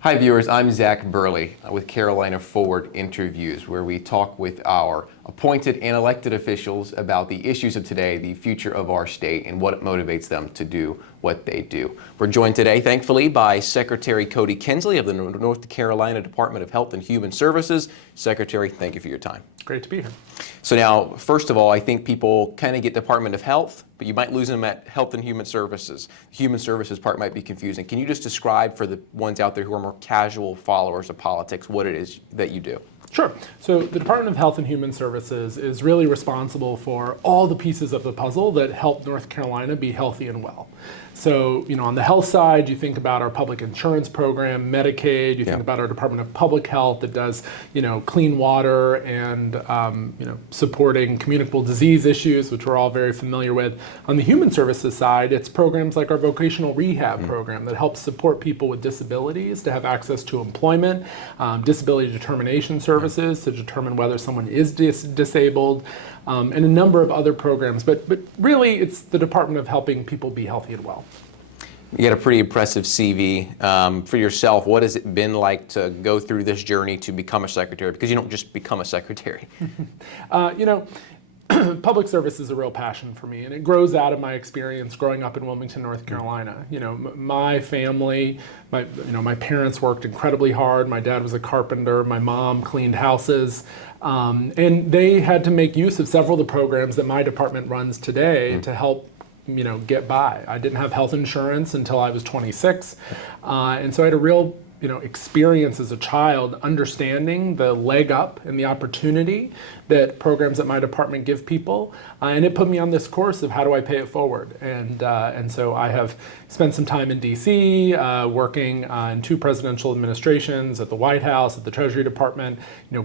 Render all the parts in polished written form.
Hi viewers, I'm Zach Berly with Carolina Forward Interviews, where we talk with our appointed and elected officials about the issues of today, the future of our state, and what motivates them to do what they do. We're joined today, thankfully, by Secretary Kody Kinsley of the North Carolina Department of Health and Human Services. Secretary, thank you for your time. Great to be here. So now, first of all, I think people kind of get Department of Health, but you might lose them at Health and Human Services. Human Services part might be confusing. Can you just describe for the ones out there who are more casual followers of politics what it is that you do? Sure. So the Department of Health and Human Services is really responsible for all the pieces of the puzzle that help North Carolina be healthy and well. So, on the health side, you think about our public insurance program, Medicaid, you think about our Department of Public Health that does, clean water and, supporting communicable disease issues, which we're all very familiar with. On the human services side, it's programs like our vocational rehab program that helps support people with disabilities to have access to employment, disability determination services to determine whether someone is disabled, and a number of other programs. But really, it's the Department of helping people be healthy and well. You got a pretty impressive CV. For yourself, what has it been like to go through this journey to become a secretary? Because you don't just become a secretary. Public service is a real passion for me, and it grows out of my experience growing up in Wilmington, North Carolina. My family, my parents worked incredibly hard. My dad was a carpenter. My mom cleaned houses. And they had to make use of several of the programs that my department runs today to help get by. I didn't have health insurance until I was 26. And so I had a real experience as a child understanding the leg up and the opportunity that programs at my department give people, and it put me on this course of how do I pay it forward. And so I have spent some time in D.C. Working in 2 presidential administrations, at the White House, at the Treasury Department.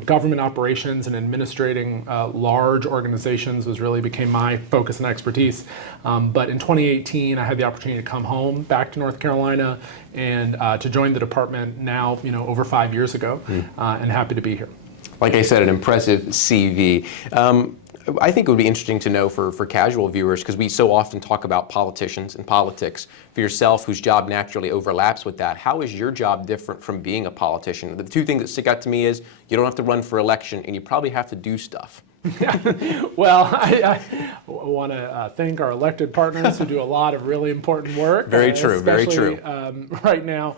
Government operations and administrating large organizations became my focus and expertise. But in 2018, I had the opportunity to come home back to North Carolina and to join the department now, over 5 years ago, and happy to be here. Like I said, an impressive CV. I think it would be interesting to know for casual viewers, because we so often talk about politicians and politics. For yourself, whose job naturally overlaps with that, how is your job different from being a politician? The 2 things that stick out to me is you don't have to run for election, and you probably have to do stuff. Well, I want to thank our elected partners who do a lot of really important work. Very true, very true. Right now.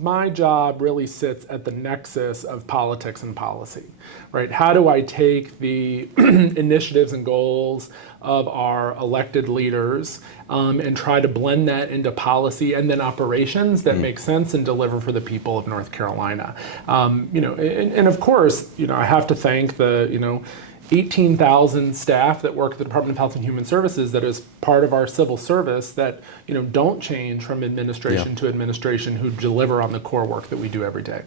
My job really sits at the nexus of politics and policy, right? How do I take the initiatives and goals of our elected leaders and try to blend that into policy and then operations that make sense and deliver for the people of North Carolina? And of course, I have to thank the, 18,000 staff that work at the Department of Health and Human Services that is part of our civil service that don't change from administration to administration, who deliver on the core work that we do every day.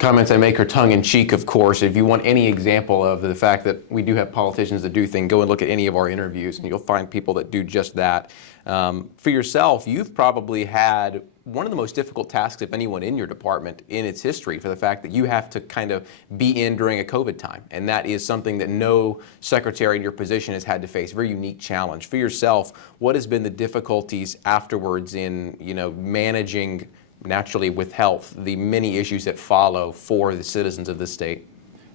Comments I make are tongue-in-cheek, of course. If you want any example of the fact that we do have politicians that do things, go and look at any of our interviews and you'll find people that do just that. For yourself, you've probably had one of the most difficult tasks of anyone in your department in its history, for the fact that you have to kind of be in during a COVID time. And that is something that no secretary in your position has had to face, a very unique challenge. For yourself, what has been the difficulties afterwards in, managing, naturally with health, the many issues that follow for the citizens of this state?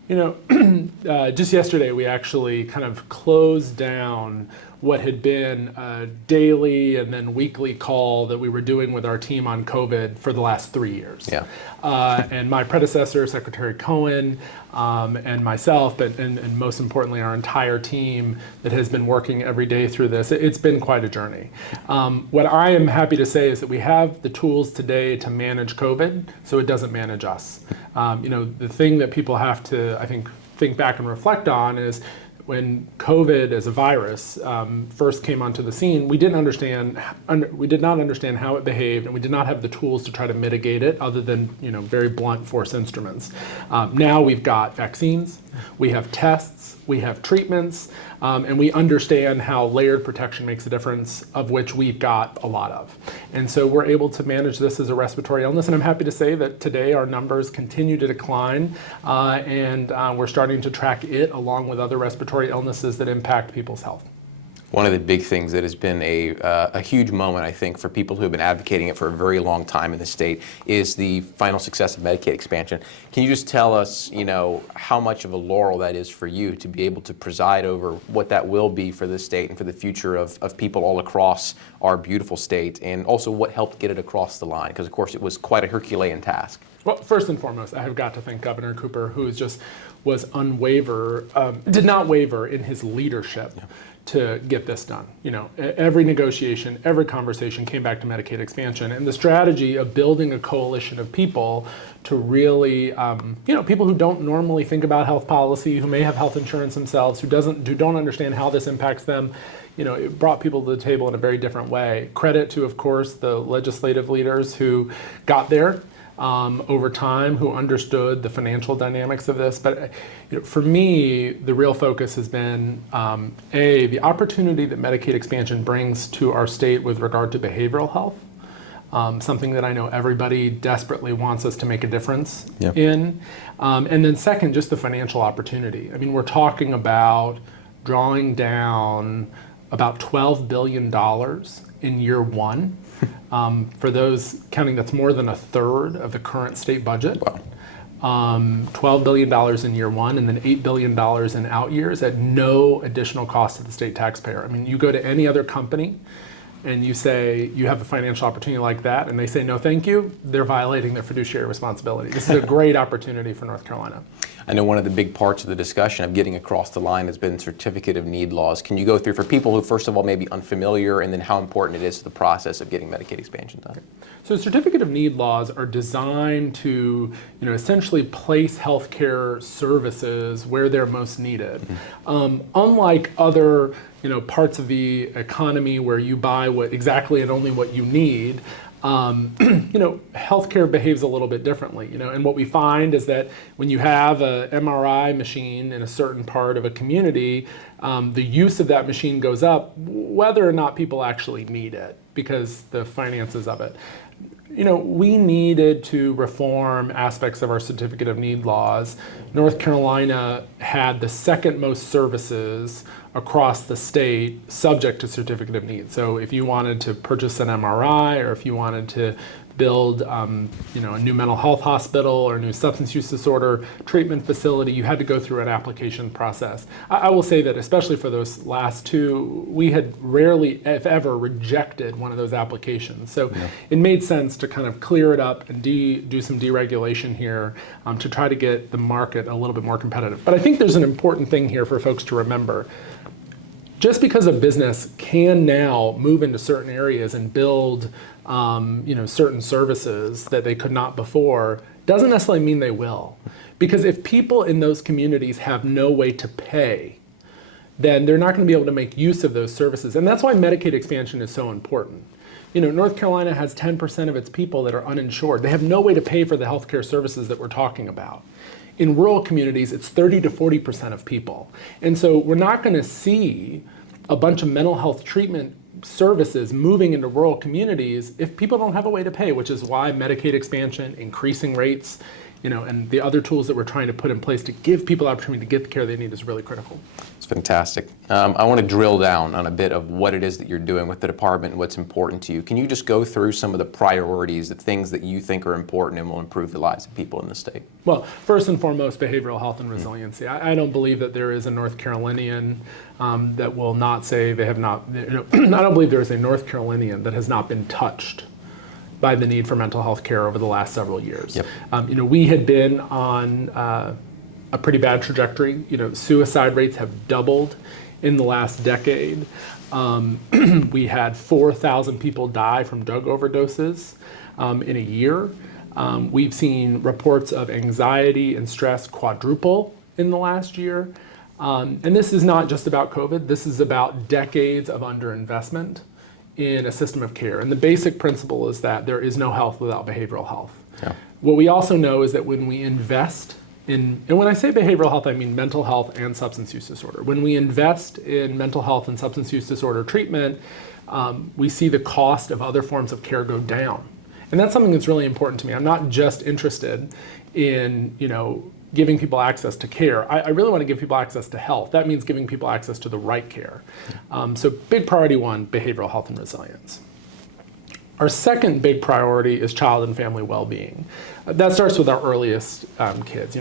Just yesterday we actually kind of closed down what had been a daily and then weekly call that we were doing with our team on COVID for the last 3 years. And my predecessor, Secretary Cohen, and myself, and most importantly, our entire team that has been working every day through this, it's been quite a journey. What I am happy to say is that we have the tools today to manage COVID, so it doesn't manage us. The thing that people have to, I think back and reflect on is when COVID as a virus first came onto the scene, we did not understand how it behaved, and we did not have the tools to try to mitigate it other than very blunt force instruments. Now we've got vaccines, we have tests, we have treatments, and we understand how layered protection makes a difference, of which we've got a lot of. And so we're able to manage this as a respiratory illness, and I'm happy to say that today our numbers continue to decline, and we're starting to track it along with other respiratory illnesses that impact people's health. One of the big things that has been a huge moment, I think, for people who have been advocating it for a very long time in the state is the final success of Medicaid expansion. Can you just tell us, how much of a laurel that is for you to be able to preside over what that will be for the state and for the future of people all across our beautiful state, and also what helped get it across the line? Because, of course, it was quite a Herculean task. Well, first and foremost, I have got to thank Governor Cooper, who did not waver in his leadership to get this done. Every negotiation, every conversation came back to Medicaid expansion, and the strategy of building a coalition of people to really, people who don't normally think about health policy, who may have health insurance themselves, who don't understand how this impacts them. It brought people to the table in a very different way. Credit to, of course, the legislative leaders who got there over time, who understood the financial dynamics of this. But for me, the real focus has been, the opportunity that Medicaid expansion brings to our state with regard to behavioral health, something that I know everybody desperately wants us to make a difference in. And then second, just the financial opportunity. I mean, we're talking about drawing down about $12 billion in year one. For those counting, that's more than a third of the current state budget. Wow. $12 billion in year one, and then $8 billion in out years at no additional cost to the state taxpayer. I mean, you go to any other company and you say you have a financial opportunity like that, and they say no thank you, they're violating their fiduciary responsibility. This is a great opportunity for North Carolina. I know one of the big parts of the discussion of getting across the line has been certificate of need laws. Can you go through, for people who first of all may be unfamiliar, and then how important it is to the process of getting Medicaid expansion done? So certificate of need laws are designed to, essentially place healthcare services where they're most needed. Unlike other, parts of the economy where you buy exactly and only what you need, healthcare behaves a little bit differently, and what we find is that when you have a MRI machine in a certain part of a community, the use of that machine goes up whether or not people actually need it because the finances of it. We needed to reform aspects of our certificate of need laws. North Carolina had the second most services across the state subject to certificate of need. So if you wanted to purchase an MRI, or if you wanted to build a new mental health hospital or a new substance use disorder treatment facility, you had to go through an application process. I will say that especially for those last two, we had rarely, if ever, rejected one of those applications. So it made sense to kind of clear it up and do some deregulation here to try to get the market a little bit more competitive. But I think there's an important thing here for folks to remember. Just because a business can now move into certain areas and build certain services that they could not before, doesn't necessarily mean they will. Because if people in those communities have no way to pay, then they're not going to be able to make use of those services. And that's why Medicaid expansion is so important. North Carolina has 10% of its people that are uninsured. They have no way to pay for the healthcare services that we're talking about. In rural communities, it's 30 to 40% of people. And so we're not going to see a bunch of mental health treatment services moving into rural communities if people don't have a way to pay, which is why Medicaid expansion, increasing rates, and the other tools that we're trying to put in place to give people the opportunity to get the care they need is really critical. It's fantastic. I want to drill down on a bit of what it is that you're doing with the department and what's important to you. Can you just go through some of the priorities, the things that you think are important and will improve the lives of people in the state? Well, first and foremost, behavioral health and resiliency. I don't believe that there is a North Carolinian that will not say they have not, I don't believe there is a North Carolinian that has not been touched by the need for mental health care over the last several years. Yep. We had been on a pretty bad trajectory. Suicide rates have doubled in the last decade. We had 4,000 people die from drug overdoses in a year. We've seen reports of anxiety and stress quadruple in the last year. And this is not just about COVID. This is about decades of underinvestment in a system of care. And the basic principle is that there is no health without behavioral health. Yeah. What we also know is that when we invest in, and when I say behavioral health, I mean mental health and substance use disorder. When we invest in mental health and substance use disorder treatment, we see the cost of other forms of care go down. And that's something that's really important to me. I'm not just interested in, giving people access to care. I really want to give people access to health. That means giving people access to the right care. So big priority one, behavioral health and resilience. Our second big priority is child and family well-being. That starts with our earliest kids.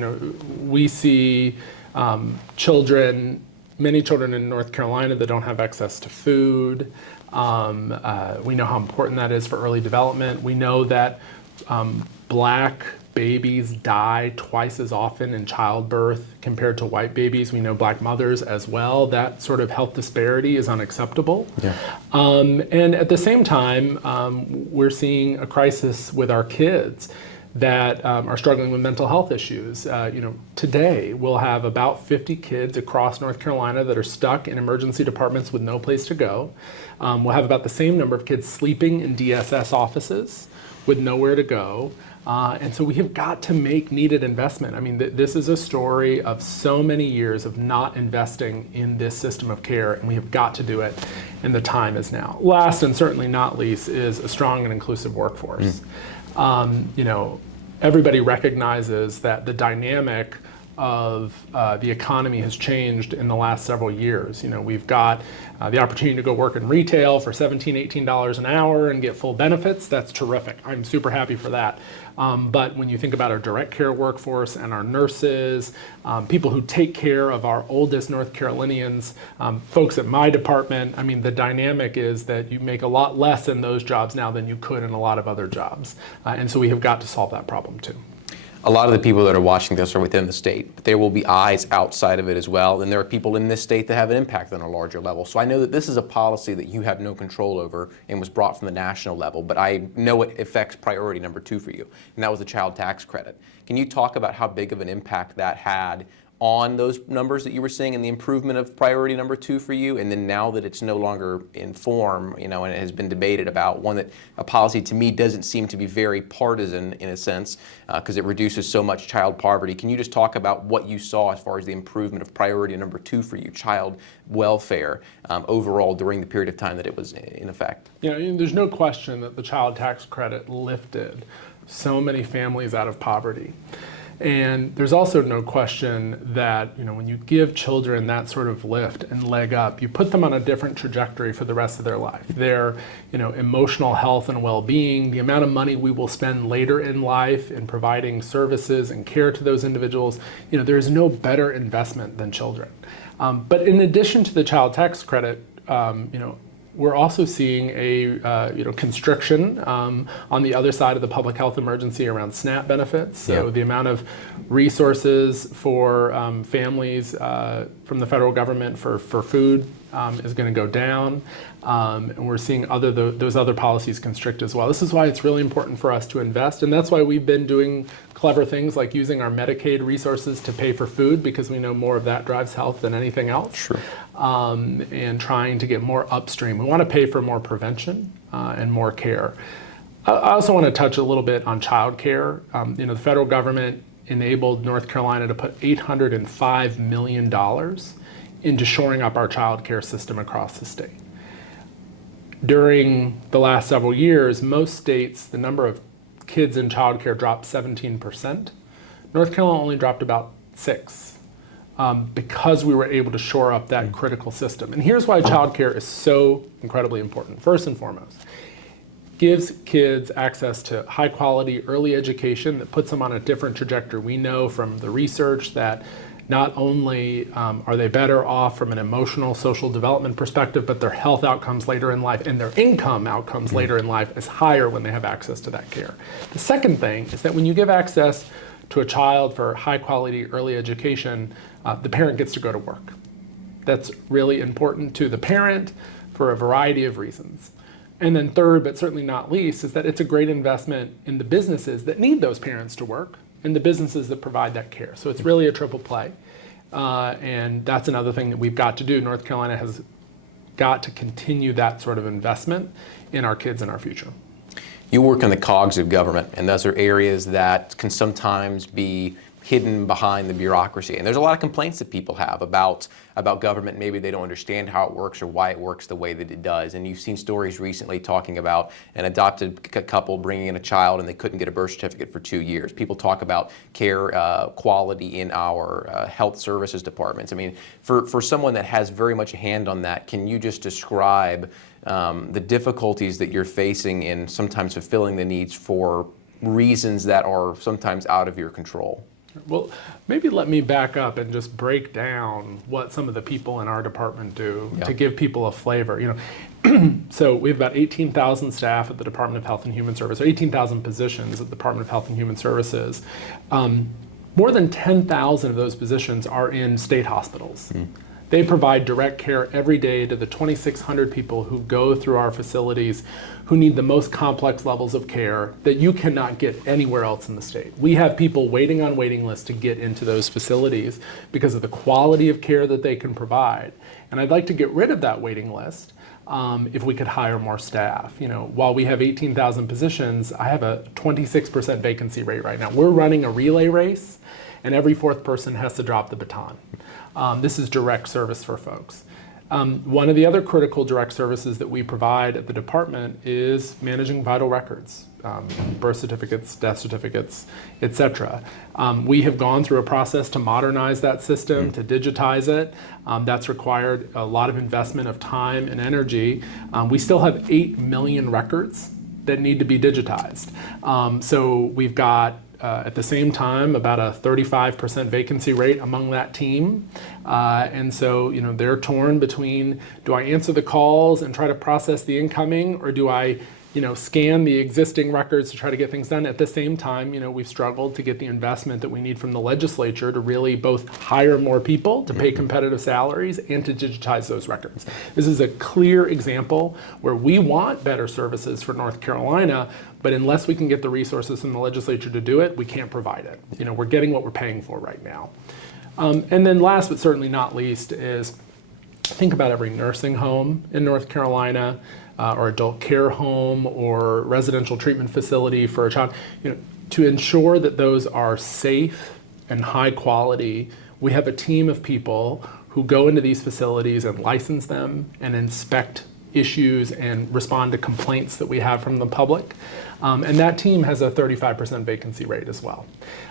We see many children in North Carolina that don't have access to food. We know how important that is for early development. We know that Black babies die twice as often in childbirth compared to white babies. We know Black mothers as well. That sort of health disparity is unacceptable. Yeah. And at the same time, we're seeing a crisis with our kids that are struggling with mental health issues. Today we'll have about 50 kids across North Carolina that are stuck in emergency departments with no place to go. We'll have about the same number of kids sleeping in DSS offices with nowhere to go. And so we have got to make needed investment. I mean, this is a story of so many years of not investing in this system of care, and we have got to do it, and the time is now. Last and certainly not least is a strong and inclusive workforce. Everybody recognizes that the dynamic of the economy has changed in the last several years. We've got the opportunity to go work in retail for $17, $18 an hour and get full benefits. That's terrific. I'm super happy for that. But when you think about our direct care workforce and our nurses, people who take care of our oldest North Carolinians, folks at my department, I mean, the dynamic is that you make a lot less in those jobs now than you could in a lot of other jobs. And so we have got to solve that problem too. A lot of the people that are watching this are within the state, but there will be eyes outside of it as well, and there are people in this state that have an impact on a larger level. So I know that this is a policy that you have no control over and was brought from the national level, but I know it affects priority number 2 for you, and that was the child tax credit. Can you talk about how big of an impact that had on those numbers that you were seeing and the improvement of priority number 2 for you, and then now that it's no longer in form, and it has been debated about, one that a policy to me doesn't seem to be very partisan in a sense because it reduces so much child poverty. Can you just talk about what you saw as far as the improvement of priority number 2 for you, child welfare, overall during the period of time that it was in effect? There's no question that the child tax credit lifted so many families out of poverty. And there's also no question that when you give children that sort of lift and leg up, you put them on a different trajectory for the rest of their life. Their emotional health and well-being, the amount of money we will spend later in life in providing services and care to those individuals, there is no better investment than children. But in addition to the child tax credit, we're also seeing a constriction on the other side of the public health emergency around SNAP benefits. So the amount of resources for families from the federal government for food is going to go down. And we're seeing those other policies constrict as well. This is why it's really important for us to invest, and that's why we've been doing clever things like using our Medicaid resources to pay for food, because we know more of that drives health than anything else. Sure. And trying to get more upstream. We want to pay for more prevention and more care. I also want to touch a little bit on child care. The federal government enabled North Carolina to put $805 million into shoring up our child care system across the state. During the last several years, most states, the number of kids in child care dropped 17%. North Carolina only dropped about 6%. Because we were able to shore up that critical system. And here's why child care is so incredibly important. First and foremost, gives kids access to high quality early education that puts them on a different trajectory. We know from the research that not only are they better off from an emotional, social development perspective, but their health outcomes later in life and their income outcomes later in life is higher when they have access to that care. The second thing is that when you give access to a child for high quality early education, the parent gets to go to work. That's really important to the parent for a variety of reasons. And then third, but certainly not least, is that it's a great investment in the businesses that need those parents to work and the businesses that provide that care. So it's really a triple play. And that's another thing that we've got to do. North Carolina has got to continue that sort of investment in our kids and our future. You work in the cogs of government, and those are areas that can sometimes be hidden behind the bureaucracy. And there's a lot of complaints that people have about government. Maybe they don't understand how it works or why it works the way that it does. And you've seen stories recently talking about an adopted couple bringing in a child and they couldn't get a birth certificate for 2 years. People talk about care quality in our health services departments. I mean, for someone that has very much a hand on that, can you just describe the difficulties that you're facing in sometimes fulfilling the needs for reasons that are sometimes out of your control? Well, maybe let me back up and just break down what some of the people in our department do to give people a flavor. So we have about 18,000 staff at the Department of Health and Human Services, or 18,000 positions at the Department of Health and Human Services. More than 10,000 of those positions are in state hospitals. They provide direct care every day to the 2,600 people who go through our facilities who need the most complex levels of care that you cannot get anywhere else in the state. We have people waiting on waiting lists to get into those facilities because of the quality of care that they can provide. And I'd like to get rid of that waiting list if we could hire more staff. While we have 18,000 positions, I have a 26% vacancy rate right now. We're running a relay race, and every fourth person has to drop the baton. This is direct service for folks. One of the other critical direct services that we provide at the department is managing vital records, birth certificates, death certificates, etc. We have gone through a process to modernize that system, to digitize it. That's required a lot of investment of time and energy. We still have 8 million records that need to be digitized. So we've got at the same time about a 35% vacancy rate among that team. And so they're torn between, do I answer the calls and try to process the incoming, or do I scan the existing records to try to get things done? At the same time, we've struggled to get the investment that we need from the legislature to really both hire more people to pay competitive salaries and to digitize those records. This is a clear example where we want better services for North Carolina, but unless we can get the resources from the legislature to do it, we can't provide it. We're getting what we're paying for right now. And then last but certainly not least is think about every nursing home in North Carolina, or adult care home or residential treatment facility for a child. To ensure that those are safe and high quality, we have a team of people who go into these facilities and license them and inspect issues and respond to complaints that we have from the public. And that team has a 35% vacancy rate as well.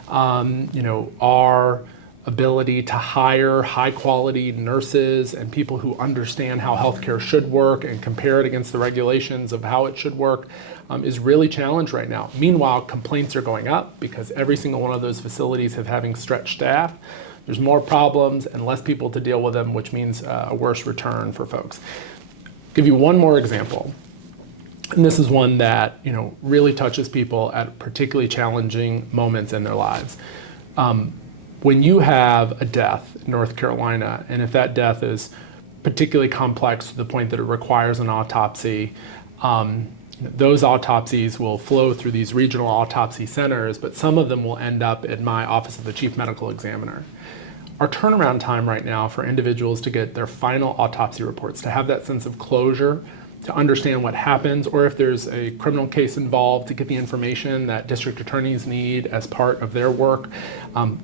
Our ability to hire high quality nurses and people who understand how healthcare should work and compare it against the regulations of how it should work is really challenged right now. Meanwhile, complaints are going up because every single one of those facilities is having stretched staff. There's more problems and less people to deal with them, which means a worse return for folks. Give you one more example. And this is one that really touches people at particularly challenging moments in their lives. When you have a death in North Carolina, and if that death is particularly complex to the point that it requires an autopsy, those autopsies will flow through these regional autopsy centers, but some of them will end up at my office of the chief medical examiner. Our turnaround time right now for individuals to get their final autopsy reports, to have that sense of closure, to understand what happens, or if there's a criminal case involved, to get the information that district attorneys need as part of their work,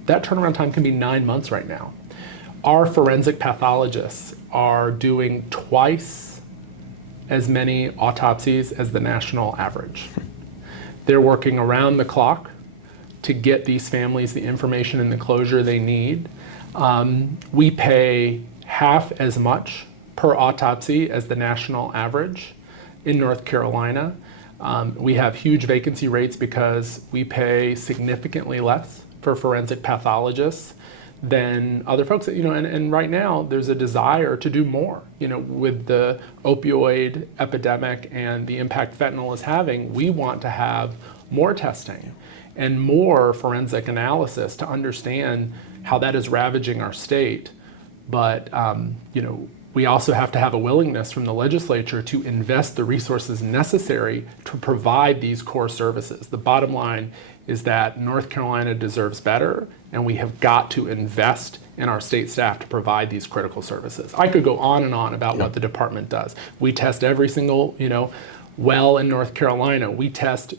that turnaround time can be 9 months right now. Our forensic pathologists are doing twice as many autopsies as the national average. They're working around the clock to get these families the information and the closure they need. We pay half as much per autopsy as the national average in North Carolina. We have huge vacancy rates because we pay significantly less for forensic pathologists than other folks. And right now there's a desire to do more. With the opioid epidemic and the impact fentanyl is having, we want to have more testing and more forensic analysis to understand how that is ravaging our state. But we also have to have a willingness from the legislature to invest the resources necessary to provide these core services. The bottom line is that North Carolina deserves better, and we have got to invest in our state staff to provide these critical services. I could go on and on about what the department does. We test every single, well in North Carolina. We test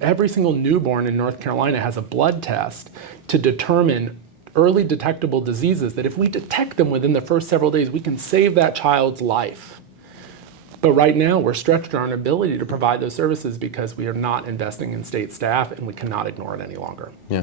every single newborn in North Carolina has a blood test to determine early detectable diseases that if we detect them within the first several days, we can save that child's life. But right now, we're stretched on our ability to provide those services because we are not investing in state staff, and we cannot ignore it any longer. Yeah.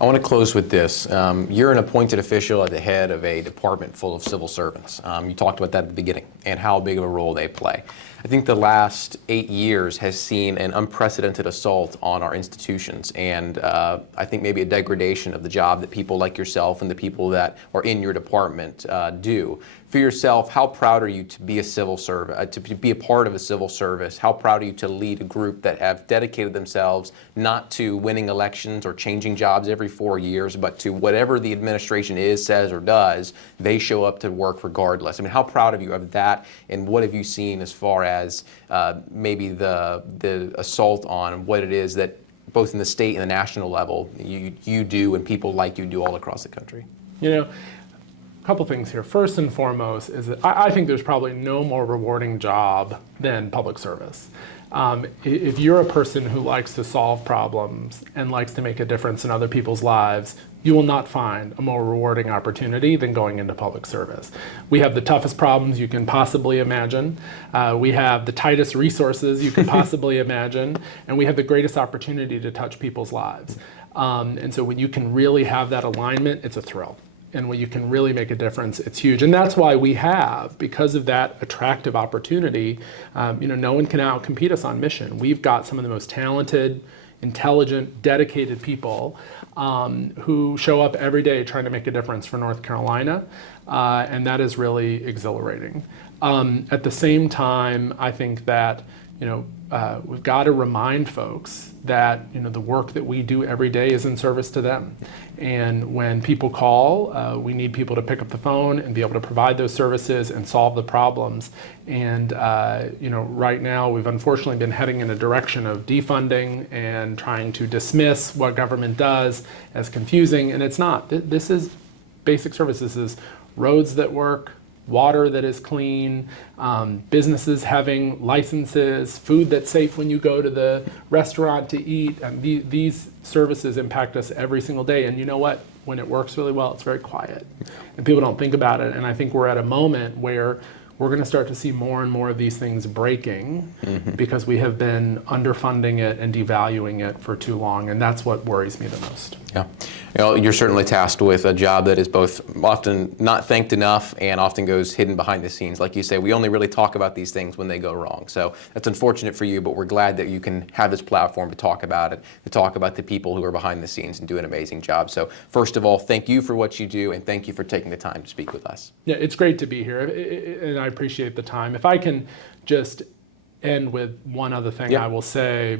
I want to close with this. You're an appointed official at the head of a department full of civil servants. You talked about that at the beginning and how big of a role they play. I think the last 8 years has seen an unprecedented assault on our institutions, and I think maybe a degradation of the job that people like yourself and the people that are in your department do. For yourself, how proud are you to be a civil servant, to be a part of a civil service? How proud are you to lead a group that have dedicated themselves not to winning elections or changing jobs every 4 years, but to whatever the administration is, says, or does, they show up to work regardless? I mean, how proud of you of that, and what have you seen as far as maybe the assault on what it is that both in the state and the national level you do and people like you do all across the country? You know, couple things here. First and foremost is that I think there's probably no more rewarding job than public service. If you're a person who likes to solve problems and likes to make a difference in other people's lives, you will not find a more rewarding opportunity than going into public service. We have the toughest problems you can possibly imagine. We have the tightest resources you can possibly imagine, and we have the greatest opportunity to touch people's lives. And so when you can really have that alignment, it's a thrill. And when you can really make a difference, it's huge. And that's why we have, because of that attractive opportunity, no one can outcompete us on mission. We've got some of the most talented, intelligent, dedicated people who show up every day trying to make a difference for North Carolina, and that is really exhilarating. At the same time, I think that we've got to remind folks that the work that we do every day is in service to them. And when people call, we need people to pick up the phone and be able to provide those services and solve the problems. And right now we've unfortunately been heading in a direction of defunding and trying to dismiss what government does as confusing, and it's not. This is basic services. This is roads that work, water that is clean, businesses having licenses, food that's safe when you go to the restaurant to eat. And these services impact us every single day. And you know what? When it works really well, it's very quiet. And people don't think about it. And I think we're at a moment where we're going to start to see more and more of these things breaking because we have been underfunding it and devaluing it for too long. And that's what worries me the most. Yeah. You're certainly tasked with a job that is both often not thanked enough and often goes hidden behind the scenes. Like you say, we only really talk about these things when they go wrong. So that's unfortunate for you, but we're glad that you can have this platform to talk about it, to talk about the people who are behind the scenes and do an amazing job. So first of all, thank you for what you do, and thank you for taking the time to speak with us. Yeah, it's great to be here, and I appreciate the time. If I can just end with one other thing, I will say,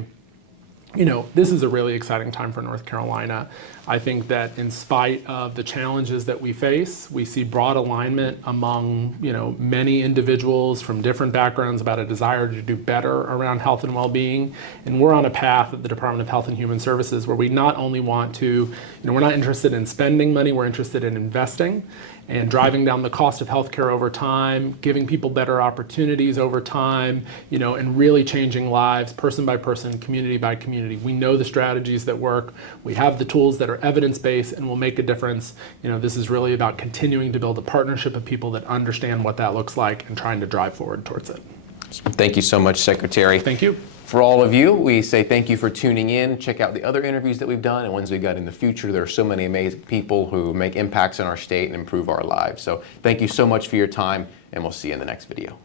this is a really exciting time for North Carolina. I think that in spite of the challenges that we face, we see broad alignment among, many individuals from different backgrounds about a desire to do better around health and well-being. And we're on a path at the Department of Health and Human Services where we not only want to, we're not interested in spending money, we're interested in investing and driving down the cost of healthcare over time, giving people better opportunities over time, and really changing lives person by person, community by community. We know the strategies that work. We have the tools that are evidence-based and will make a difference. This is really about continuing to build a partnership of people that understand what that looks like and trying to drive forward towards it. Thank you so much, Secretary. Thank you. For all of you, we say thank you for tuning in. Check out the other interviews that we've done and ones we've got in the future. There are so many amazing people who make impacts in our state and improve our lives. So thank you so much for your time, and we'll see you in the next video.